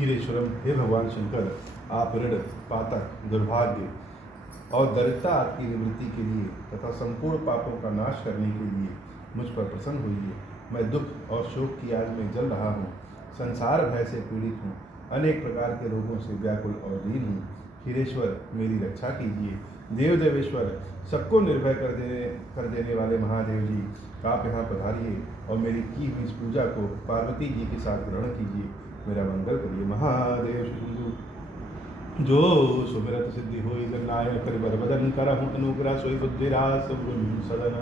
क्षीरेश्वरम, हे भगवान शंकर, आप ऋण, पातक, दुर्भाग्य और दरिद्रता की निवृत्ति के लिए तथा संपूर्ण पापों का नाश करने के लिए मुझ पर प्रसन्न होइए। मैं दुख और शोक की आग में जल रहा हूँ, संसार भय से पीड़ित हूँ, अनेक प्रकार के रोगों से व्याकुल और दीन हूँ। क्षीरेश्वर, मेरी रक्षा कीजिए। देव देवेश्वर, सबको निर्भय कर देने वाले महादेव जी, आप यहाँ पधारिए और मेरी की हुई इस पूजा को पार्वती जी के साथ ग्रहण कीजिए, मेरा मंगल करिए। महादेव सिंधु जो सुमिरत सिद्धि होई गणनायक कर बरबदन करहु अनुग्रह सोई बुद्धिरास सदन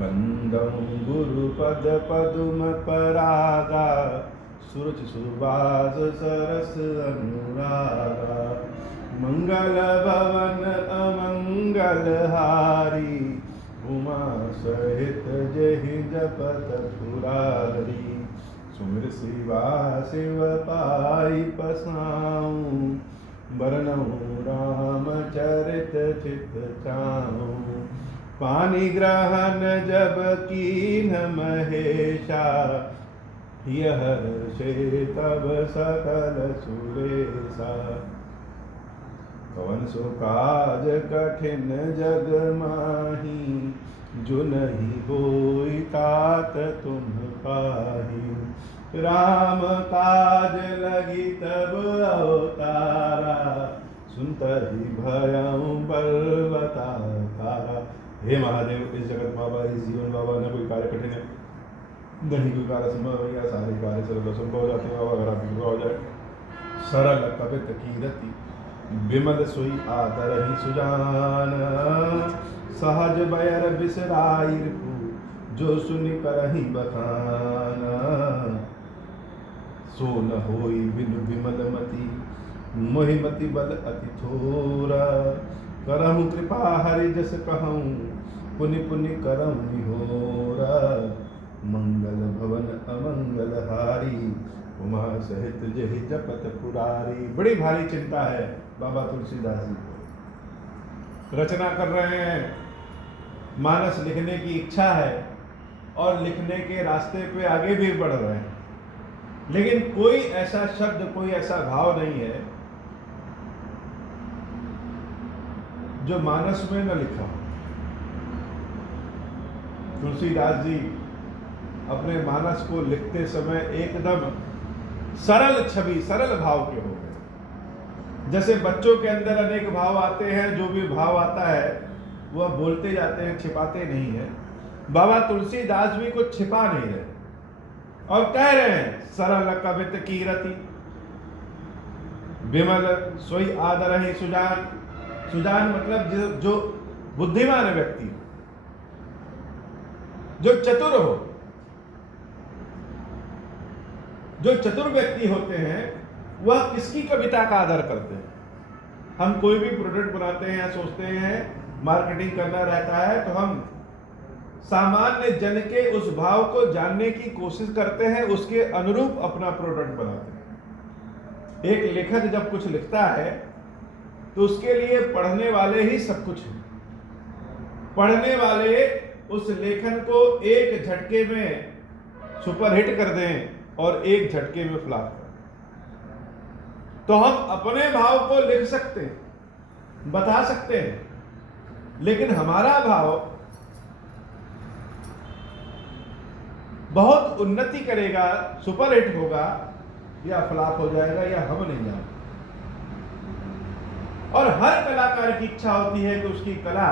वंदं गुरुपद पदुम परागा सुरुचि सुवास सरस अनुरागा मंगल भवन अमंगल हारी उमा सहित जहि जपत पुरारी सुमिर शिवा शिव पाई पसाऊं बरनऊं राम चरित चित चाऊं पानी ग्रहण जब कीन महेशा यह से तब सकल सुरेशा कवन सो काज कठिन जग माही जो नहीं होई तात तुम पाही राम काज लगी तब अवतारा सुनतहि भयउ बलवता तारा। हे महादेव, इस जगत बाबा, इस जीवन बाबा, न कोई कार्य कठिन है, नहीं कोई कार्य संभव है, या सारे कार्य सरल संभव हो जाते हैं बाबा, अगर आप विग्रह हो जाए। सरल कवित कीरति विमल सोई आदर ही सुजान सहज बयर बिसराई जो सुनि करहि बखान सो न होई बिनु विमल मति मोहिमति बल अति थोरा करहु कृपा हरि जस कहूँ पुनि पुनि करहु निहोरा मंगल भवन अमंगल हारी उमा सहित जहि जपत पुरारी। बड़ी भारी चिंता है बाबा तुलसीदास जी को, रचना कर रहे हैं, मानस लिखने की इच्छा है और लिखने के रास्ते पे आगे भी बढ़ रहे हैं, लेकिन कोई ऐसा शब्द, कोई ऐसा भाव नहीं है जो मानस में न लिखा। तुलसीदास जी अपने मानस को लिखते समय एकदम सरल छवि, सरल भाव के हो गए। जैसे बच्चों के अंदर अनेक भाव आते हैं, जो भी भाव आता है वह बोलते जाते हैं, छिपाते नहीं है। बाबा तुलसीदास भी कुछ छिपा नहीं रहे और कह रहे हैं सरल कवित कीरति विमल सोई आदर ही सुजान। सुजान मतलब जो बुद्धिमान व्यक्ति हो, जो चतुर हो। जो चतुर व्यक्ति होते हैं वह किसकी कविता का आदर करते हैं। हम कोई भी प्रोडक्ट बनाते हैं या सोचते हैं मार्केटिंग करना रहता है, तो हम सामान्य जन के उस भाव को जानने की कोशिश करते हैं, उसके अनुरूप अपना प्रोडक्ट बनाते हैं। एक लेखक जब कुछ लिखता है तो उसके लिए पढ़ने वाले ही सब कुछ है। पढ़ने वाले उस लेखन को एक झटके में सुपरहिट कर दें और एक झटके में फ्लॉप कर दें, तो हम अपने भाव को लिख सकते हैं, बता सकते हैं, लेकिन हमारा भाव बहुत उन्नति करेगा, सुपरहिट होगा या फ्लॉप हो जाएगा, या हम नहीं जानते। और हर कलाकार की इच्छा होती है कि उसकी कला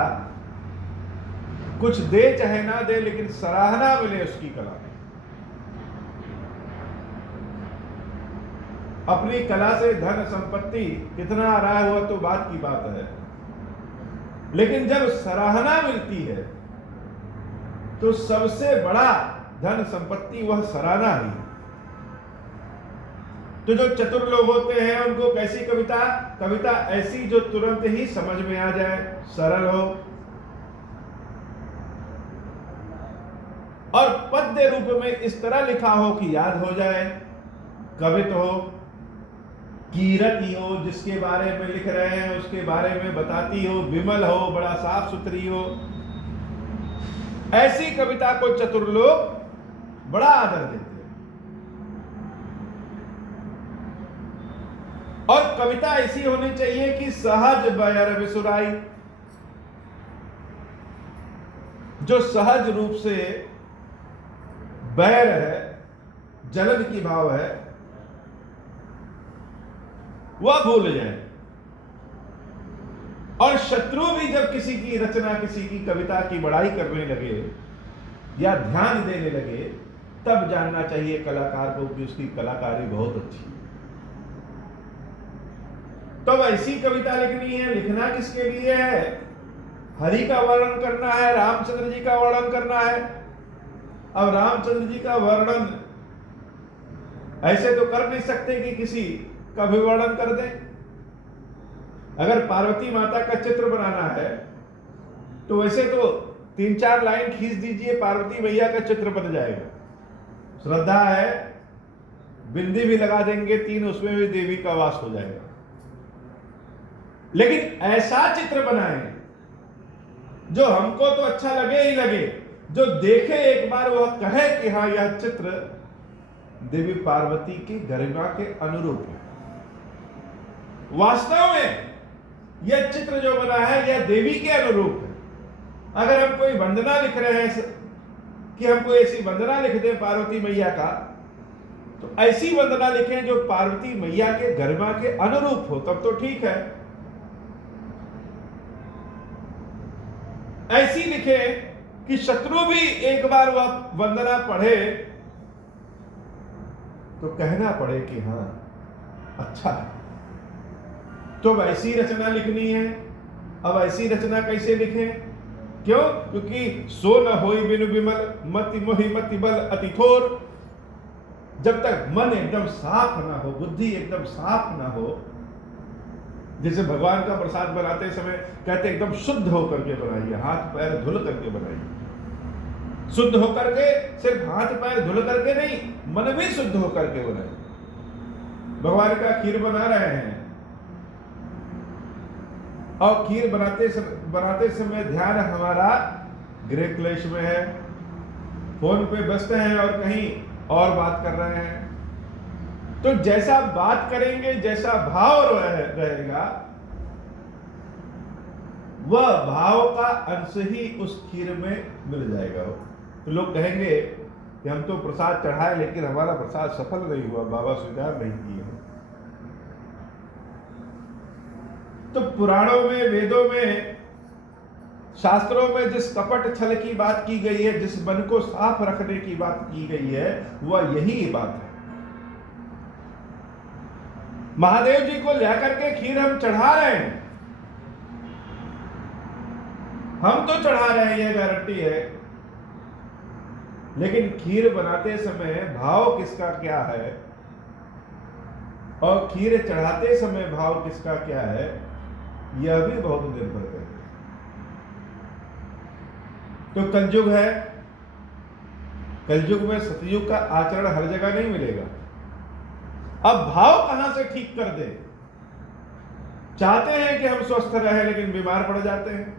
कुछ दे चाहे ना दे, लेकिन सराहना मिले उसकी कला में। अपनी कला से धन संपत्ति कितना आ रहा हुआ तो बात की बात है, लेकिन जब सराहना मिलती है तो सबसे बड़ा धन संपत्ति वह सराहना ही। तो जो चतुर लोग होते हैं उनको कैसी कविता? कविता ऐसी जो तुरंत ही समझ में आ जाए, सरल हो और पद्य रूप में इस तरह लिखा हो कि याद हो जाए। कवित हो, कीरति हो, जिसके बारे में लिख रहे हैं उसके बारे में बताती हो, विमल हो, बड़ा साफ सुथरी हो। ऐसी कविता को चतुर लोग बड़ा आदर देते हैं। और कविता ऐसी होनी चाहिए कि सहज बयर बिसुराई, जो सहज रूप से बैर है, जलन की भाव है, वह भूल जाए। और शत्रु भी जब किसी की रचना, किसी की कविता की बड़ाई करने लगे या ध्यान देने लगे, तब जानना चाहिए कलाकार को कि उसकी कलाकारी बहुत अच्छी है। तब ऐसी कविता लिखनी है। लिखना किसके लिए है? हरि का वर्णन करना है, रामचंद्र जी का वर्णन करना है। अब रामचंद्र जी का वर्णन ऐसे तो कर नहीं सकते कि किसी का भी वर्णन कर दें। अगर पार्वती माता का चित्र बनाना है तो वैसे तो 3-4 लाइन खींच दीजिए, पार्वती मैया का चित्र बन जाएगा। श्रद्धा है, बिंदी भी लगा देंगे 3, उसमें भी देवी का वास हो जाएगा। लेकिन ऐसा चित्र बनाएं जो हमको तो अच्छा लगे ही लगे, जो देखे एक बार वह कहे कि हाँ, यह चित्र देवी पार्वती की गरिमा के अनुरूप है। वास्तव में यह चित्र जो बना है यह देवी के अनुरूप है। अगर हम कोई वंदना लिख रहे हैं कि हम कोई ऐसी वंदना लिख दें पार्वती मैया का, तो ऐसी वंदना लिखें जो पार्वती मैया के गरिमा के अनुरूप हो, तब तो ठीक है। ऐसी लिखे कि शत्रु भी एक बार वह वंदना पढ़े तो कहना पड़े कि हाँ, अच्छा है। तो वैसी रचना लिखनी है। अब ऐसी रचना कैसे लिखें? क्यों? क्योंकि सो न होई बिनु विमल, मति मोहि मति बल अति थोर। जब तक मन एकदम साफ ना हो, बुद्धि एकदम साफ ना हो, जैसे भगवान का प्रसाद बनाते समय कहते एकदम शुद्ध होकर के बनाइए, हाथ पैर धुल करके बनाइए। शुद्ध होकर के, सिर्फ हाथ पैर धुल करके नहीं, मन भी शुद्ध होकर के बनाइए। भगवान का खीर बना रहे हैं और खीर बनाते समय ध्यान हमारा गृह क्लेश में है, फोन पे व्यस्त हैं और कहीं और बात कर रहे हैं। तो जैसा बात करेंगे, जैसा भाव रहेगा, वह भाव का अंश ही उस खीर में मिल जाएगा। तो लोग कहेंगे कि हम तो प्रसाद चढ़ाए लेकिन हमारा प्रसाद सफल नहीं हुआ, बाबा स्वीकार नहीं किए। तो पुराणों में, वेदों में, शास्त्रों में जिस कपट छल की बात की गई है, जिस मन को साफ रखने की बात की गई है, वह यही बात है। महादेव जी को लेकर के खीर हम चढ़ा रहे हैं, हम तो चढ़ा रहे हैं, यह गारंटी है। लेकिन खीर बनाते समय भाव किसका क्या है और खीर चढ़ाते समय भाव किसका क्या है, यह भी बहुत निर्भर करता है। तो कलयुग है, कलयुग में सतयुग का आचरण हर जगह नहीं मिलेगा। अब भाव कहां से ठीक कर दे? चाहते हैं कि हम स्वस्थ रहें लेकिन बीमार पड़ जाते हैं।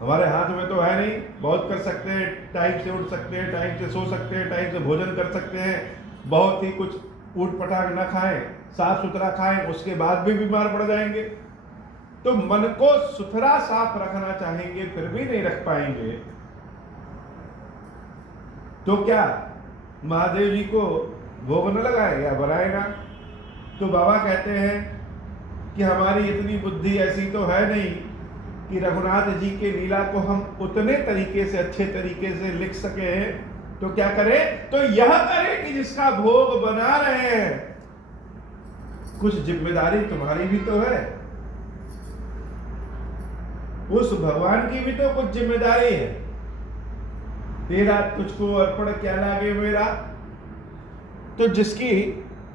हमारे हाथ में तो है नहीं, बहुत कर सकते हैं, टाइम से उठ सकते हैं, टाइम से सो सकते हैं, टाइम से भोजन कर सकते हैं, बहुत ही कुछ ऊट पटांग न खाएं, साफ सुथरा खाएं, उसके बाद भी बीमार पड़ जाएंगे। तो मन को सुथरा साफ रखना चाहेंगे फिर भी नहीं रख पाएंगे, तो क्या महादेव जी को भोग न लगाए या बनाएगा? तो बाबा कहते हैं कि हमारी इतनी बुद्धि ऐसी तो है नहीं कि रघुनाथ जी के लीला को हम उतने तरीके से, अच्छे तरीके से लिख सके। तो क्या करें? तो यह करें कि जिसका भोग बना रहे हैं, कुछ जिम्मेदारी तुम्हारी भी तो है, उस भगवान की भी तो कुछ जिम्मेदारी है। तेरा तुझको अर्पण क्या लागे मेरा। तो जिसकी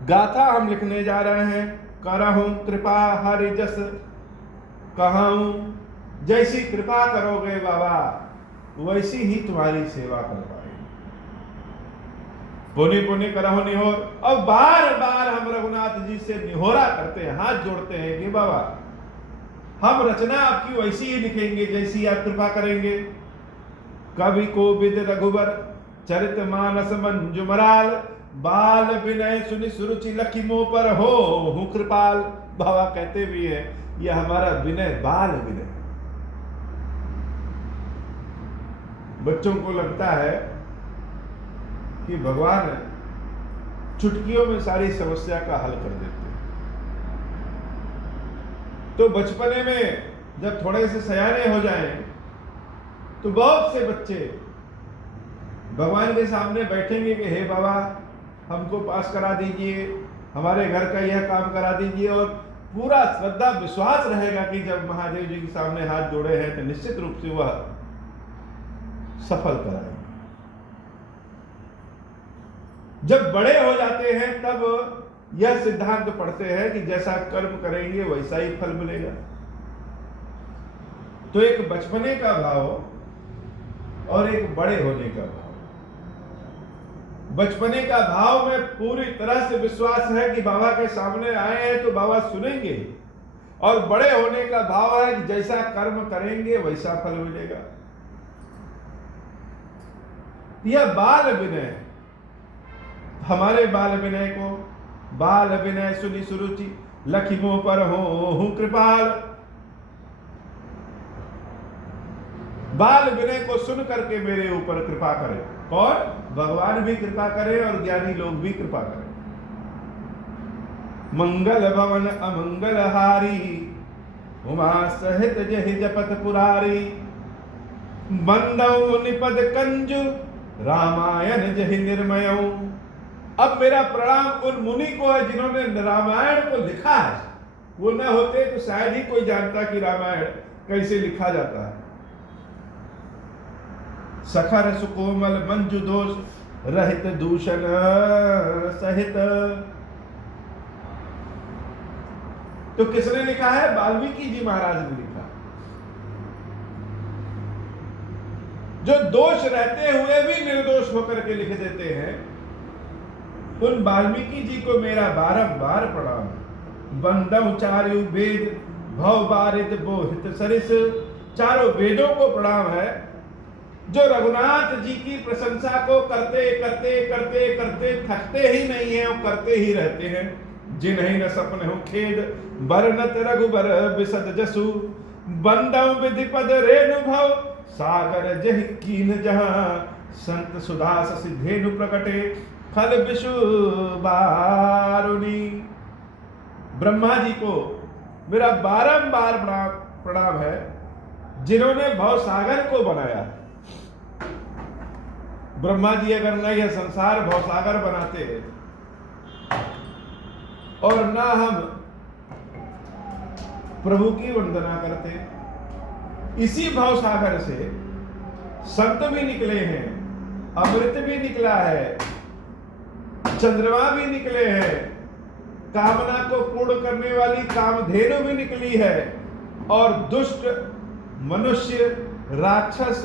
गाथा हम लिखने जा रहे हैं, करहूं कृपा हरि जस कहूं, जैसी कृपा करोगे बाबा वैसी ही तुम्हारी सेवा कर पाएंगे। पुनि पुनि करहु निहोर। अब बार बार हम रघुनाथ जी से निहोरा करते हैं, हाथ जोड़ते हैं कि बाबा हम रचना आपकी वैसी ही लिखेंगे जैसी आप कृपा करेंगे। कवि को विद रघुबर चरित मानस मंजु मराल, बाल विनय सुनि सुरुचि लखी मोह पर हो हूँ कृपाल। बाबा कहते भी है ये हमारा विनय बाल विनय। बच्चों को लगता है कि भगवान चुटकियों में सारी समस्या का हल कर देते हैं। तो बचपने में जब थोड़े से सयाने हो जाएं तो बहुत से बच्चे भगवान के सामने बैठेंगे कि हे बाबा हमको पास करा दीजिए, हमारे घर का यह काम करा दीजिए, और पूरा श्रद्धा विश्वास रहेगा कि जब महादेव जी के सामने हाथ जोड़े हैं तो निश्चित रूप से वह सफल कराएंगे। जब बड़े हो जाते हैं तब यह सिद्धांत पढ़ते हैं कि जैसा कर्म करेंगे वैसा ही फल मिलेगा। तो एक बचपने का भाव और एक बड़े होने का भाव। बचपने का भाव में पूरी तरह से विश्वास है कि बाबा के सामने आए हैं तो बाबा सुनेंगे, और बड़े होने का भाव है कि जैसा कर्म करेंगे वैसा फल मिलेगा। यह बाल विनय, हमारे बाल विनय को बाल विनय सुनि सुरुचि लखी मोह पर हो हूँ कृपाल। बाल विनय को सुन करके मेरे ऊपर कृपा करें। कौन? भगवान भी कृपा करे और ज्ञानी लोग भी कृपा करें। मंगल भवन अमंगल हारी, उमा सहित जहि जपत पुरारी। बंदौ निपद कंजु, रामायण जहि निर्मय। अब मेरा प्रणाम उन मुनि को है जिन्होंने रामायण को लिखा है। वो न होते तो शायद ही कोई जानता कि रामायण कैसे लिखा जाता है। सखर सुकोमल मंजु दोष, रहित दूषण सहित। तो किसने लिखा है? वाल्मीकि जी महाराज ने लिखा। जो दोष रहते हुए भी निर्दोष होकर के लिख देते हैं, उन वाल्मीकि जी को मेरा बारंबार प्रणाम। बंदम चारु वेद, भव बारित बोहित सरिस। चारों वेदों को प्रणाम है, जो रघुनाथ जी की प्रशंसा को करते करते करते करते थकते ही नहीं है और करते ही रहते हैं। जिन्हीं न सपन हो खेद, बरनत रघुबर बिसद जसु। बंदम विधिपद रेणु भव, सागर जहि कीन जहां। संत सुदास सिद्धेनु प्रकटे, फल विषु बारुणी। ब्रह्मा जी को मेरा बारंबार प्रणाम है, जिन्होंने भव सागर को बनाया। ब्रह्मा जी अगर न यह संसार भवसागर बनाते और न हम प्रभु की वंदना करते, इसी भवसागर से संत भी निकले हैं, अमृत भी निकला है, चंद्रमा भी निकले हैं, कामना को पूर्ण करने वाली कामधेनु भी निकली है, और दुष्ट मनुष्य, राक्षस,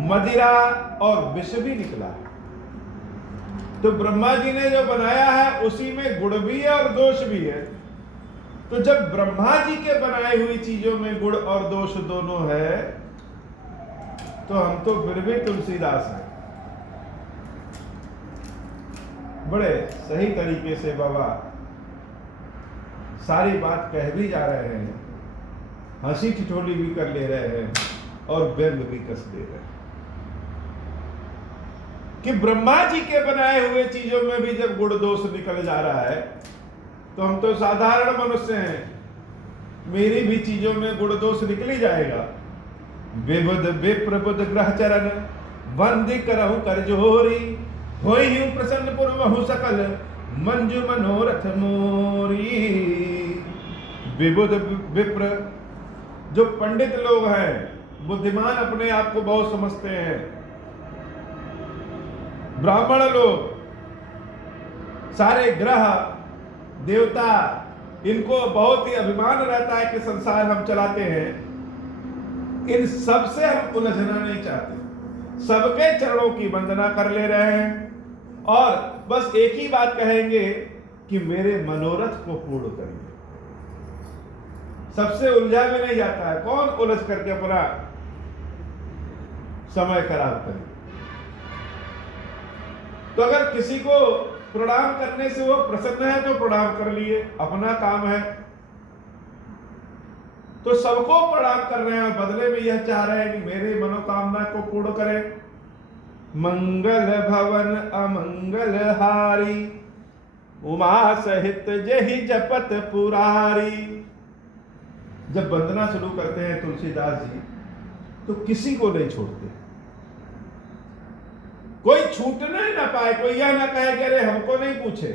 मदिरा और विष भी निकला है। तो ब्रह्मा जी ने जो बनाया है उसी में गुण भी है और दोष भी है। तो जब ब्रह्मा जी के बनाई हुई चीजों में गुण और दोष दोनों है, तो हम तो फिर भी तुलसीदास हैं। बड़े सही तरीके से बाबा सारी बात कह भी जा रहे हैं, हंसी ठिठोली भी कर ले रहे हैं और व्यंग भी कस दे रहे हैं कि ब्रह्मा जी के बनाए हुए चीजों में भी जब गुण दोष निकल जा रहा है, तो हम तो साधारण मनुष्य हैं, मेरी भी चीजों में गुण दोष निकल ही जाएगा। विबुध विप्र बुध ग्रह चरण, वंदि करहु कर जोरी। होई हूं प्रसन्न पुरवहु सकल, मंजु मनोरथ मोरी। विबुध विप्र, जो पंडित लोग हैं, बुद्धिमान अपने आप को बहुत समझते हैं, ब्राह्मण लोग, सारे ग्रह देवता, इनको बहुत ही अभिमान रहता है कि संसार हम चलाते हैं। इन सब से हम उलझना नहीं चाहते, सबके चरणों की वंदना कर ले रहे हैं और बस एक ही बात कहेंगे कि मेरे मनोरथ को पूर्ण करिए। सबसे उलझा भी नहीं जाता है, कौन उलझ करके अपना समय खराब करे। तो अगर किसी को प्रणाम करने से वो प्रसन्न है तो प्रणाम कर लिए, अपना काम है। तो सबको प्रणाम कर रहे हैं और बदले में यह चाह रहे हैं कि मेरे मनोकामना को पूर्ण करें। मंगल भवन अमंगल हारी, उमा सहित जहि जपत पुरारी। जब वंदना शुरू करते हैं तुलसीदास जी तो किसी को नहीं छोड़ते, कोई छूटने ना पाए, कोई यह ना कहे कि अरे हमको नहीं पूछे,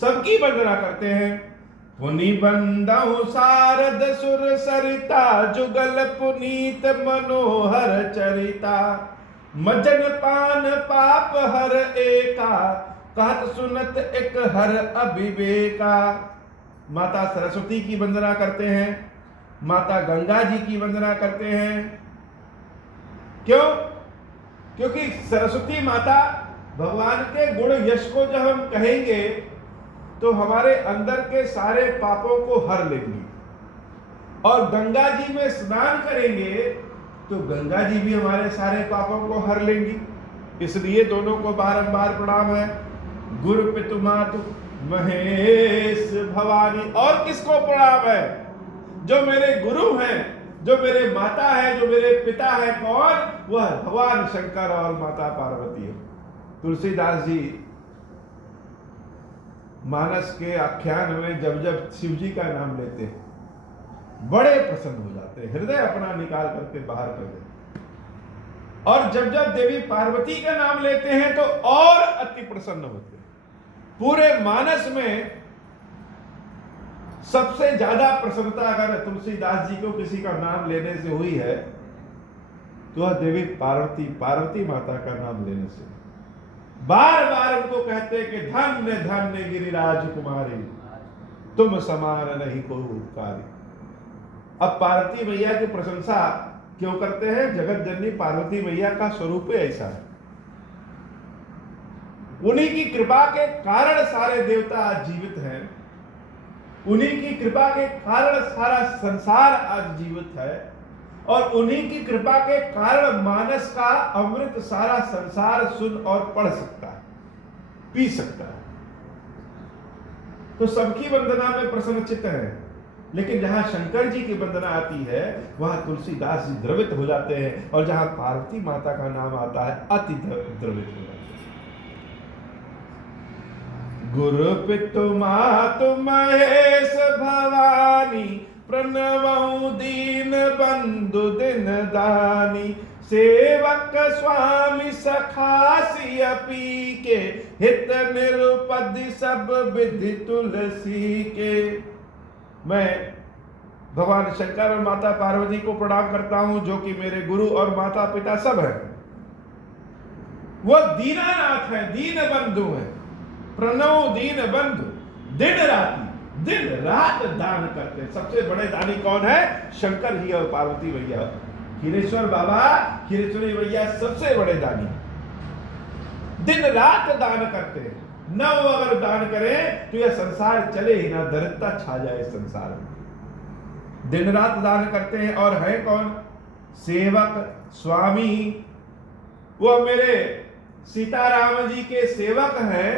सबकी वंदना करते हैं। पुनि बंदहु शारद सुर सरिता, जुगल पुनीत मनोहर चरिता। मजन पान पाप हर एका, कहत सुनत एक हर अविवेका। माता सरस्वती की वंदना करते हैं, माता गंगा जी की वंदना करते हैं। क्यों? क्योंकि सरस्वती माता भगवान के गुण यश को जब हम कहेंगे तो हमारे अंदर के सारे पापों को हर लेंगी, और गंगा जी में स्नान करेंगे तो गंगा जी भी हमारे सारे पापों को हर लेंगी। इसलिए दोनों को बारंबार प्रणाम है। गुरु पितु मातु महेश भवानी। और किसको प्रणाम है? जो मेरे गुरु हैं, जो मेरे माता है, जो मेरे पिता है। कौन? वह भगवान शंकर और माता पार्वती है। तुलसीदास जी मानस के आख्यान में जब जब शिव जी का नाम लेते हैं बड़े प्रसन्न हो जाते हैं, हृदय अपना निकाल करके बाहर कर देते हैं। और जब जब देवी पार्वती का नाम लेते हैं तो और अति प्रसन्न होते हैं। पूरे मानस में सबसे ज्यादा प्रसन्नता अगर तुलसीदास जी को किसी का नाम लेने से हुई है तो वह देवी पार्वती माता का नाम लेने से। बार बार उनको कहते हैं कि धन्य धन्य गिरिराज कुमारी, तुम समान नहीं कोई उपकारी। अब पार्वती मैया की प्रशंसा क्यों करते हैं? जगत जननी पार्वती मैया का स्वरूप ऐसा है। उन्हीं की कृपा के कारण सारे देवता आज जीवित हैं, उन्हीं की कृपा के कारण सारा संसार आज जीवित है, और उन्हीं की कृपा के कारण मानस का अमृत सारा संसार सुन और पढ़ सकता है, पी सकता है। तो सबकी वंदना में प्रसन्न चित्त है, लेकिन जहां शंकर जी की वंदना आती है वहां तुलसीदास जी द्रवित हो जाते हैं, और जहां पार्वती माता का नाम आता है अति द्रवित हो जाते हैं। गुरु पितु मातु महेश भवानी, प्रणवऊ दीन बंधु दिन दानी। सेवक स्वामी सखासी अपी के, हित निरुपधि सब विधि तुलसी के। मैं भगवान शंकर और माता पार्वती को प्रणाम करता हूं, जो कि मेरे गुरु और माता पिता सब हैं। वो दीनानाथ है, दीन बंधु है। प्रणव दीन बंधु, दिन रात दान करते। सबसे बड़े दानी कौन है? शंकर जी और पार्वती मैया। खीरेश्वर बाबा, खीरेश्वरी मैया सबसे बड़े दानी, दिन रात दान करते हैं। न वो अगर दान करें तो यह संसार चले ही ना, दरिद्रता छा जाए संसार में। दिन रात दान करते हैं। और है कौन? सेवक स्वामी। वो मेरे सीताराम जी के सेवक हैं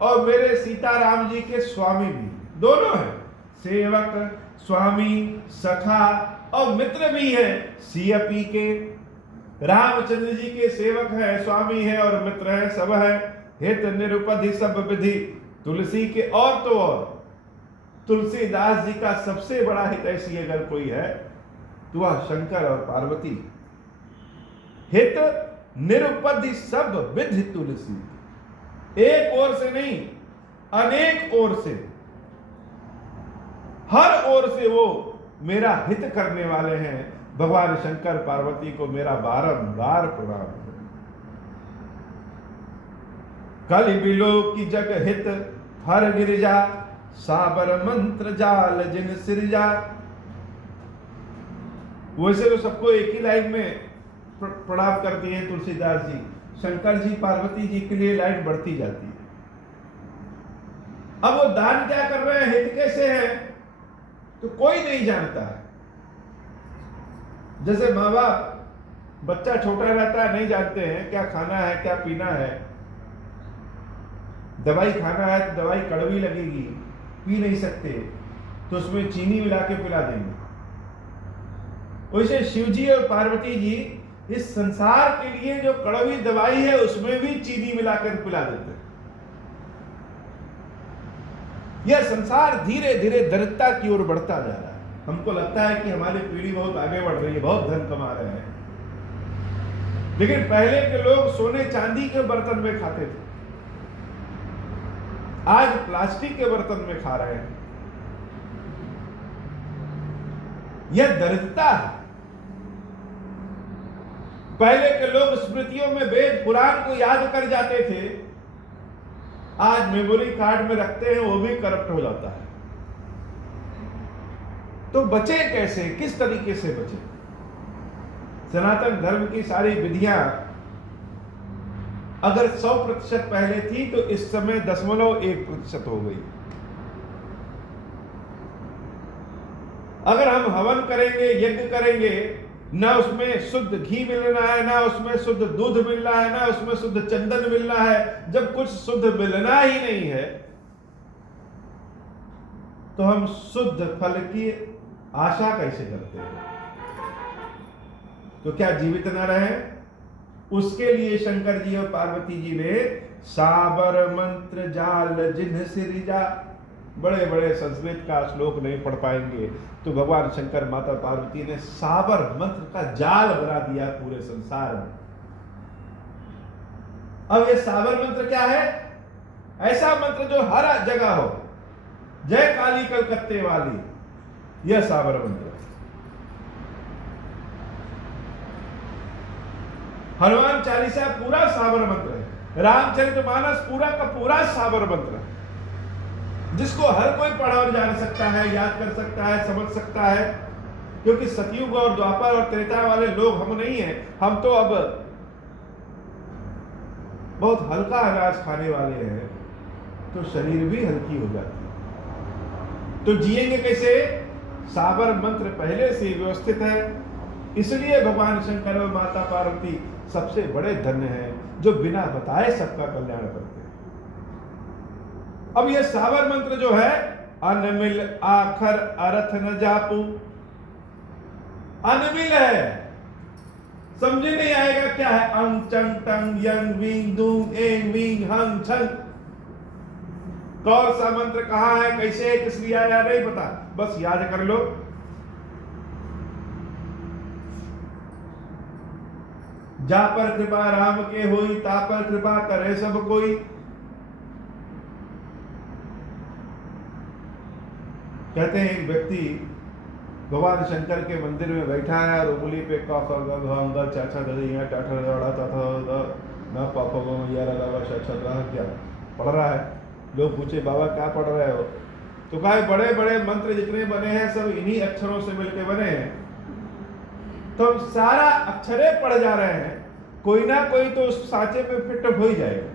और मेरे सीताराम जी के स्वामी भी, दोनों हैं। सेवक, स्वामी, सखा और मित्र भी है। सीएपी के रामचंद्र जी के सेवक है, स्वामी है और मित्र है, सब है। हित निरुपधि सब विधि तुलसी के। और तो और तुलसीदास जी का सबसे बड़ा हितैषी अगर कोई है तो वह शंकर और पार्वती। हित निरुपधि सब विधि तुलसी। एक ओर से नहीं, अनेक ओर से, हर ओर से वो मेरा हित करने वाले हैं। भगवान शंकर पार्वती को मेरा बारंबार प्रणाम है। कलि बिलो की जग हित हर गिरिजा, साबर मंत्र जाल जिन सिरजा। वैसे तो सबको एक ही लाइन में प्रणाम करती है तुलसीदास जी। शंकर जी पार्वती जी के लिए लाइन बढ़ती जाती है। अब वो दान क्या कर रहे हैं, हित कैसे है, तो कोई नहीं जानता है। जैसे माँ बाप, बच्चा छोटा रहता है, नहीं जानते हैं क्या खाना है क्या पीना है, दवाई खाना है तो दवाई कड़वी लगेगी, पी नहीं सकते, तो उसमें चीनी मिला के पिला देंगे। वैसे शिव जी और पार्वती जी इस संसार के लिए जो कड़वी दवाई है उसमें भी चीनी मिलाकर पिला देते हैं। यह संसार धीरे धीरे दरिद्रता की ओर बढ़ता जा रहा है। हमको लगता है कि हमारी पीढ़ी बहुत आगे बढ़ रही है, बहुत धन कमा रहे हैं, लेकिन पहले के लोग सोने चांदी के बर्तन में खाते थे, आज प्लास्टिक के बर्तन में खा रहे हैं। यह दरिद्रता है। पहले के लोग स्मृतियों में वेद पुराण को याद कर जाते थे, आज मेमोरी कार्ड में रखते हैं, वो भी करप्ट हो जाता है। तो बचे कैसे, किस तरीके से बचे? सनातन धर्म की सारी विधियां अगर 100% पहले थी तो इस समय 0.1% हो गई। अगर हम हवन करेंगे, यज्ञ करेंगे, ना उसमें शुद्ध घी मिलना है, ना उसमें शुद्ध दूध मिलना है, ना उसमें शुद्ध चंदन मिलना है, जब कुछ शुद्ध मिलना ही नहीं है तो हम शुद्ध फल की आशा कैसे करते हैं? तो क्या जीवित न रहे? उसके लिए शंकर जी और पार्वती जी ने साबर मंत्र जाल जिन्ह सिरिजा, बड़े बड़े संस्कृत का श्लोक नहीं पढ़ पाएंगे, तो भगवान शंकर माता पार्वती ने साबर मंत्र का जाल बना दिया पूरे संसार में। अब ये साबर मंत्र क्या है? ऐसा मंत्र जो हर जगह हो, जय काली कलकत्ते वाली, यह साबर मंत्र है। हनुमान चालीसा पूरा साबर मंत्र है, रामचरितमानस पूरा का पूरा साबर मंत्र है, जिसको हर कोई पढ़ और जान सकता है, याद कर सकता है, समझ सकता है। क्योंकि सतयुग और द्वापर और त्रेता वाले लोग हम नहीं हैं, हम तो अब बहुत हल्का अनाज खाने वाले हैं, तो शरीर भी हल्की हो जाती है। तो जिएंगे कैसे? साबर मंत्र पहले से व्यवस्थित है, इसलिए भगवान शंकर और माता पार्वती सबसे बड़े धन्य हैं, जो बिना बताए सबका कल्याण करते हैं। अब यह साबर मंत्र जो है, अनमिल आखर अर्थ न जापू, अनमिल है, समझे नहीं आएगा क्या है। अंग चंग टंग यंग विंग दूंग एंग विंग हंग छंग, कौन सा मंत्र कहां है, कैसे, किस लिए आया, नहीं पता, बस याद कर लो। जा पर कृपा राम के होई, ता पर कृपा करे सब कोई। कहते हैं एक व्यक्ति भगवान शंकर के मंदिर में बैठा है और उंगली पे क ख ग घ ङ चाचा ददिया टाठा दड़ा तथा न पापा यार अलावा शाचा क्या पढ़ रहा है। लोग पूछे बाबा क्या पढ़ रहे हो? तो कहा बड़े बड़े मंत्र जितने बने हैं सब इन्हीं अक्षरों से मिलके बने हैं, तो हम सारा अक्षरे पढ़ जा रहे हैं, कोई ना कोई तो उस साचे पे फिट हो ही जाएगा।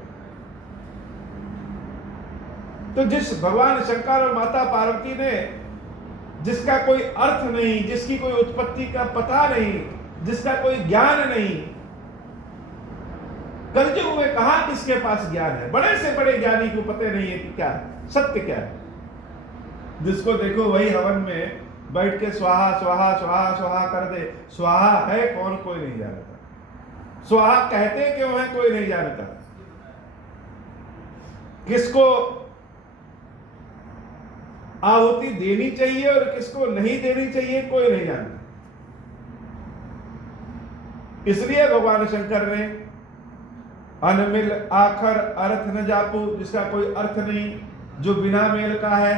तो जिस भगवान शंकर और माता पार्वती ने, जिसका कोई अर्थ नहीं, जिसकी कोई उत्पत्ति का पता नहीं, जिसका कोई ज्ञान नहीं, कलयुग में कहा किसके पास ज्ञान है? बड़े से बड़े ज्ञानी को पता नहीं है कि क्या है, सत्य क्या है। जिसको देखो वही हवन में बैठ के स्वाहा स्वाहा स्वाहा स्वाहा कर दे। स्वाहा है कौन, कोई नहीं जानता। स्वाहा कहते क्यों है, कोई नहीं जानता। किसको आहुति देनी चाहिए और किसको नहीं देनी चाहिए, कोई नहीं जानता। इसलिए भगवान शंकर ने अनमिल आखर अर्थ न जापू, जिसका कोई अर्थ नहीं, जो बिना मेल का है,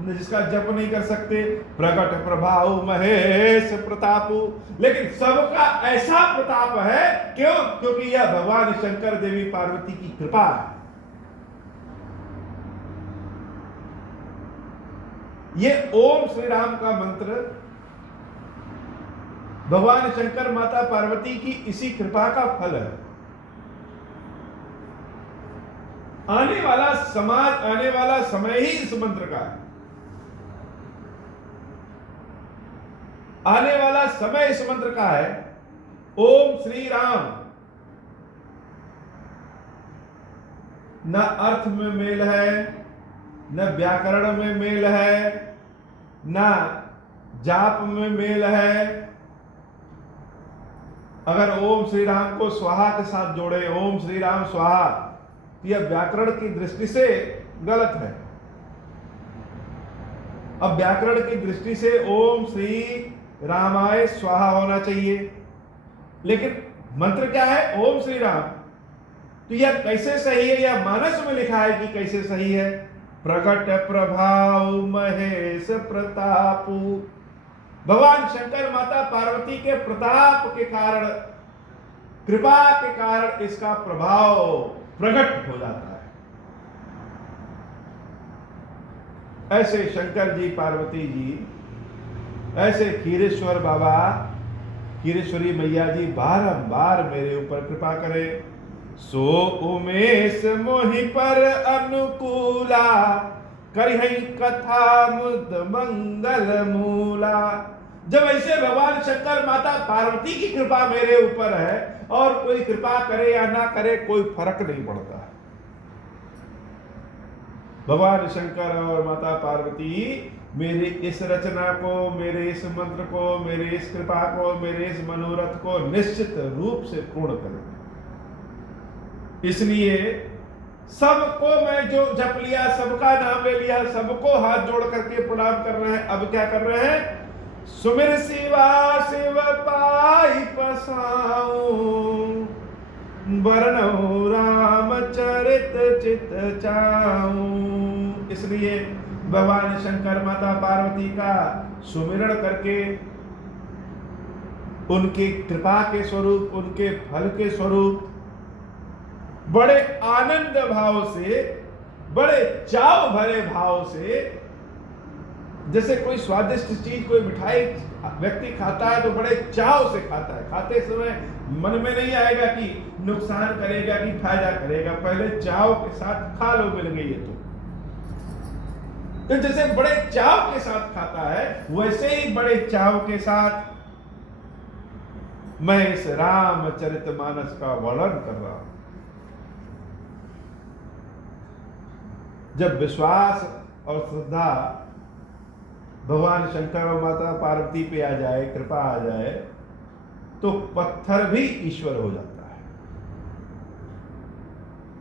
जिसका जप नहीं कर सकते। प्रगट प्रभाव महेश प्रतापु, लेकिन सबका ऐसा प्रताप है, क्यों? क्योंकि यह भगवान शंकर देवी पार्वती की कृपा है। ये ओम श्री राम का मंत्र भगवान शंकर माता पार्वती की इसी कृपा का फल है। आने वाला समाज, आने वाला समय ही इस मंत्र का है। आने वाला समय इस मंत्र का है। ओम श्री राम न अर्थ में मेल है, न व्याकरण में मेल है, न जाप में मेल है। अगर ओम श्री राम को स्वाहा के साथ जोड़े, ओम श्री राम स्वाहा, तो यह व्याकरण की दृष्टि से गलत है। अब व्याकरण की दृष्टि से ओम श्री रामाय स्वाहा होना चाहिए, लेकिन मंत्र क्या है? ओम श्री राम। तो यह कैसे सही है? यह मानस में लिखा है कि कैसे सही है? प्रकट प्रभाव महेश प्रतापु, भगवान शंकर माता पार्वती के प्रताप के कारण, कृपा के कारण इसका प्रभाव प्रकट हो जाता है। ऐसे शंकर जी, पार्वती जी, ऐसे खीरेश्वर बाबा, खीरेश्वरी मैया जी बारंबार मेरे ऊपर कृपा करें। सो उमेश मोहि पर अनुकूला, करिहै कथा मुद मंगल मूला। जब ऐसे भगवान शंकर माता पार्वती की कृपा मेरे ऊपर है, और कोई कृपा करे या ना करे कोई फर्क नहीं पड़ता। भगवान शंकर और माता पार्वती मेरी इस रचना को, मेरे इस मंत्र को, मेरे इस कृपा को, मेरे इस मनोरथ को निश्चित रूप से पूर्ण करेंगे। इसलिए सबको मैं जो जप लिया, सबका नाम ले लिया, सबको हाथ जोड़ करके प्रणाम कर रहे हैं। अब क्या कर रहे हैं? सुमिर शिवा शिव पाई पसाऊं, वरणो राम चरित चित चाऊं। इसलिए भगवान शंकर माता पार्वती का सुमिरण करके, उनकी कृपा के स्वरूप, उनके फल के स्वरूप बड़े आनंद भाव से, बड़े चाव भरे भाव से, जैसे कोई स्वादिष्ट चीज, कोई मिठाई व्यक्ति खाता है तो बड़े चाव से खाता है। खाते समय मन में नहीं आएगा कि नुकसान करेगा कि फायदा करेगा, पहले चाव के साथ खा लो, मिल गई है तो जैसे बड़े चाव के साथ खाता है, वैसे ही बड़े चाव के साथ मैं इस रामचरितमानस का वर्णन कर रहा हूं। जब विश्वास और श्रद्धा भगवान शंकर और माता पार्वती पे आ जाए, कृपा आ जाए, तो पत्थर भी ईश्वर हो जाता है।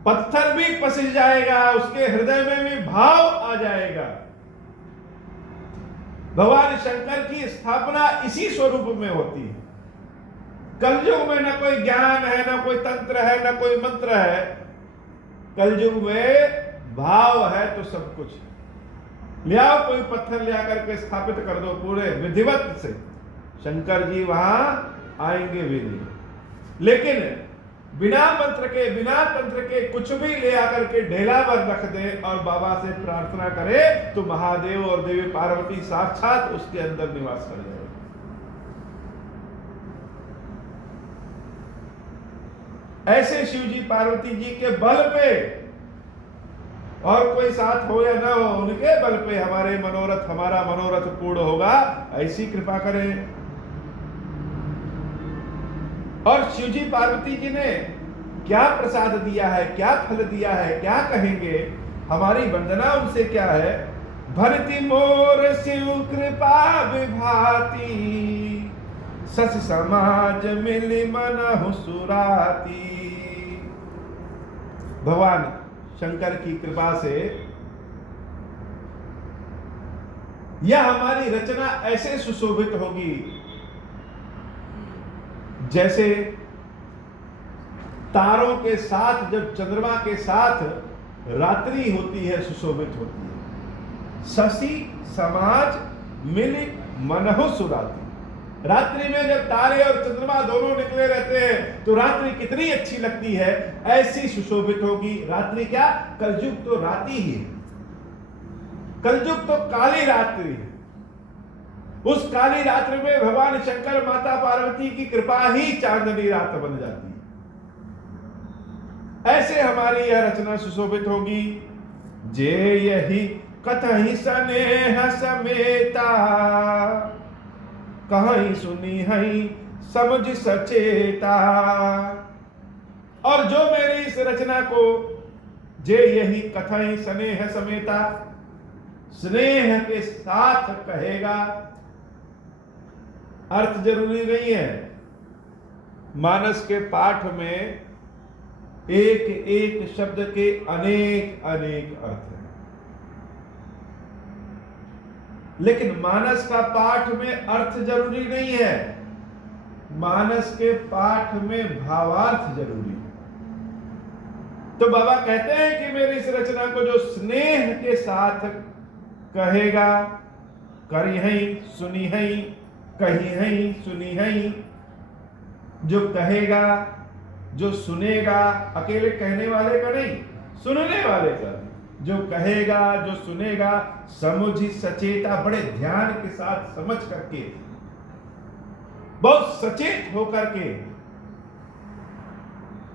पत्थर भी पसज जाएगा, उसके हृदय में भी भाव आ जाएगा। भगवान शंकर की स्थापना इसी स्वरूप में होती है। कलयुग में न कोई ज्ञान है, न कोई तंत्र है, न कोई मंत्र है। कलयुग में भाव है तो सब कुछ। ले आओ कोई पत्थर ले आकर के स्थापित कर दो पूरे विधिवत से, शंकर जी वहां आएंगे भी नहीं। लेकिन बिना मंत्र के, बिना तंत्र के कुछ भी ले आकर के ढेला पर रख दे और बाबा से प्रार्थना करे, तो महादेव और देवी पार्वती साक्षात उसके अंदर निवास कर जाएगा। ऐसे शिव जी पार्वती जी के बल पे, और कोई साथ हो या ना हो, उनके बल पे हमारे मनोरथ, हमारा मनोरथ पूर्ण होगा। ऐसी कृपा करें। और शिव जी पार्वती जी ने क्या प्रसाद दिया है, क्या फल दिया है, क्या कहेंगे? हमारी वंदना उनसे क्या है? भरती मोर शिव कृपा विभाती, सस समाज मिली मन सुराती। भगवान शंकर की कृपा से यह हमारी रचना ऐसे सुशोभित होगी जैसे तारों के साथ, जब चंद्रमा के साथ रात्रि होती है, सुशोभित होती है। शशि समाज मिल मनहु सुराती। रात्रि में जब तारे और चंद्रमा दोनों निकले रहते हैं तो रात्रि कितनी अच्छी लगती है, ऐसी सुशोभित होगी रात्रि। क्या कलयुग तो रात्रि ही है, कलयुग तो काली रात्रि है। उस काली रात्रि में भगवान शंकर माता पार्वती की कृपा ही चांदनी रात बन जाती है। ऐसे हमारी यह रचना सुशोभित होगी। जे यही कथहि स्नेह समेता, कहीं सुनी है समझ सचेता। और जो मेरी इस रचना को जे यही कथई स्नेह समेता, स्नेह के साथ कहेगा। अर्थ जरूरी नहीं है, मानस के पाठ में एक एक शब्द के अनेक अनेक अर्थ हैं, लेकिन मानस का पाठ में अर्थ जरूरी नहीं है, मानस के पाठ में भावार्थ जरूरी है। तो बाबा कहते हैं कि मेरी इस रचना को जो स्नेह के साथ कहेगा, करी है सुनी है, कही है सुनी है, जो कहेगा जो सुनेगा, अकेले कहने वाले का नहीं, सुनने वाले का, जो कहेगा जो सुनेगा, समुझी सचेता, बड़े ध्यान के साथ समझ करके, बहुत सचेत होकर के।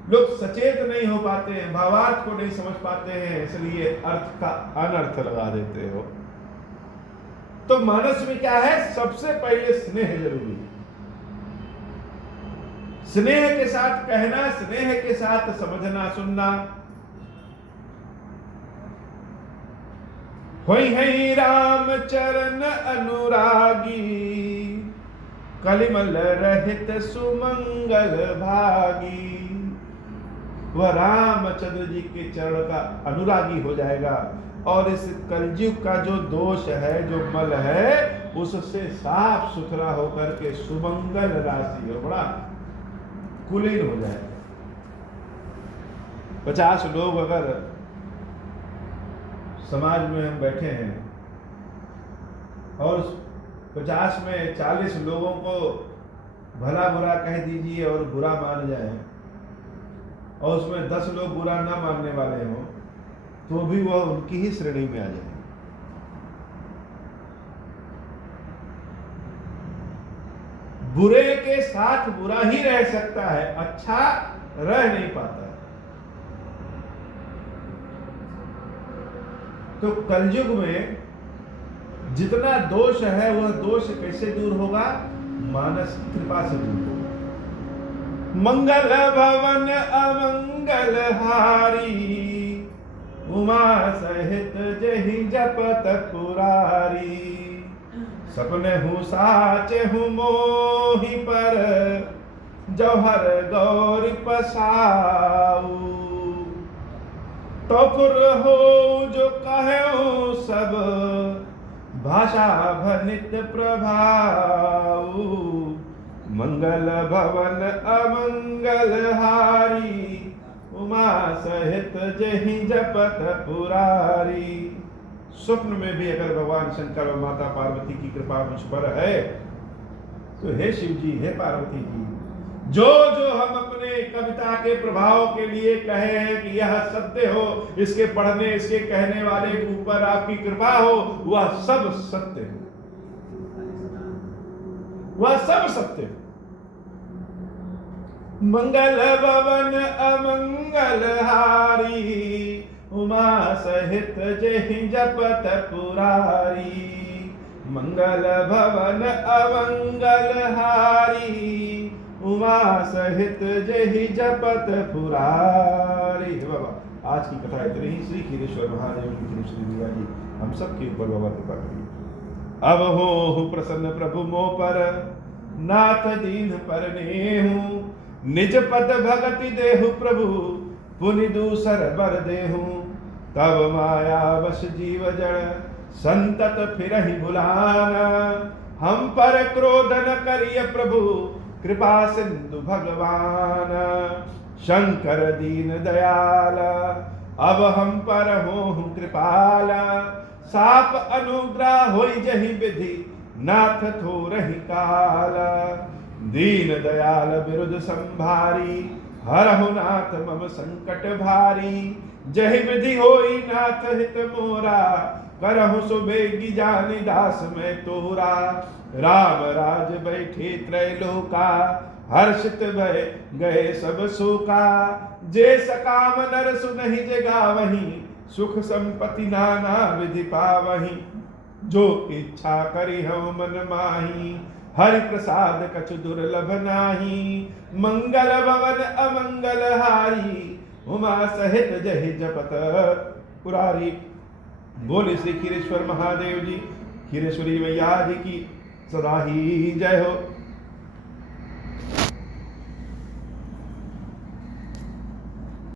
लोग सचेत नहीं हो पाते हैं, भावार्थ को नहीं समझ पाते हैं, इसलिए अर्थ का अनर्थ लगा देते हो। तो मानस में क्या है, सबसे पहले स्नेह जरूरी है, स्नेह के साथ कहना, स्नेह के साथ समझना सुनना। होई है राम चरण अनुरागी, कलिमल रहित सुमंगल भागी। वह रामचंद्र जी के चरण का अनुरागी हो जाएगा और इस कलयुग का जो दोष है, जो मल है, उससे साफ सुथरा होकर के सुमंगल राशि और बड़ा कुलीन हो जाएगा। 50 लोग अगर समाज में हम बैठे हैं और 50 में 40 लोगों को भला बुरा कह दीजिए और बुरा मान जाए, और उसमें 10 लोग बुरा ना मानने वाले हों, तो भी वह उनकी ही श्रेणी में आ जाए। बुरे के साथ बुरा ही रह सकता है, अच्छा रह नहीं पाता। तो कलयुग में जितना दोष है, वह दोष कैसे दूर होगा, मानस की कृपा से दूर होगा। मंगल भवन अमंगल हारी, उमा सहित जहि जपत पुरारी। सपने हूँ साच हूँ मोहि पर, जौहर गौरी पसाऊ। तो पुर हो जो कहो सब, भाषा भनित प्रभाऊ। मंगल भवन अमंगल हारी, उमा सहित जहि जपत पुरारी। स्वप्न में भी अगर भगवान शंकर और माता पार्वती की कृपा मुझ पर है, तो हे शिव जी, हे पार्वती जी, जो जो हम अपने कविता के प्रभाव के लिए कहे हैं कि यह सत्य हो, इसके पढ़ने इसके कहने वाले के ऊपर आपकी कृपा हो, वह सब सत्य हो, वह सब सत्य हो। मंगल भवन अमंगल हारी, उमा सहित जहि जपत पुरारी। मंगल भवन अमंगल हारी, उमा सहित जहि जपत पुरारी। बाबा, आज की कथा इतनी ही। श्री खीरेश्वर महादेव की श्री लीला जी हम सब के ऊपर बाबा कृपा करिए। अब हो प्रसन्न प्रभु मो पर, नाथ दीन पर नेहु। निज पद भगति देहु प्रभु, पुनि दूसर बर देहु। तब माया वश जीव जड़, संतत फिरहि भुलाना। हम पर क्रोध न करिय प्रभु, कृपा सिंधु भगवान। शंकर दीन दयाल, अब हम पर होहु कृपाला। साप अनुग्रह होई जहि विधि, नाथ थोरहि काला। दीन दयाल बिरुद संभारी, हरहु नाथ मम संकट भारी। जहि विधि होई नाथ हित मोरा, करहु सुबेगी जानि दास में तोरा। राम राज बैठे त्रैलोका, हर्षित भय गए सब शोका। जे सकाम नर सुनहि जगावहि, सुख संपत्ति नाना विधि पावहि। जो इच्छा करि हम मन माही, हरि प्रसाद कछु दुर्लभ नाही। मंगल भवन अमंगल हारी, उमा सहित जहि जपत पुरारी। बोले श्री खीरेश्वर महादेव जी, खीरेश्वरी मैया जी की सदा ही जय हो।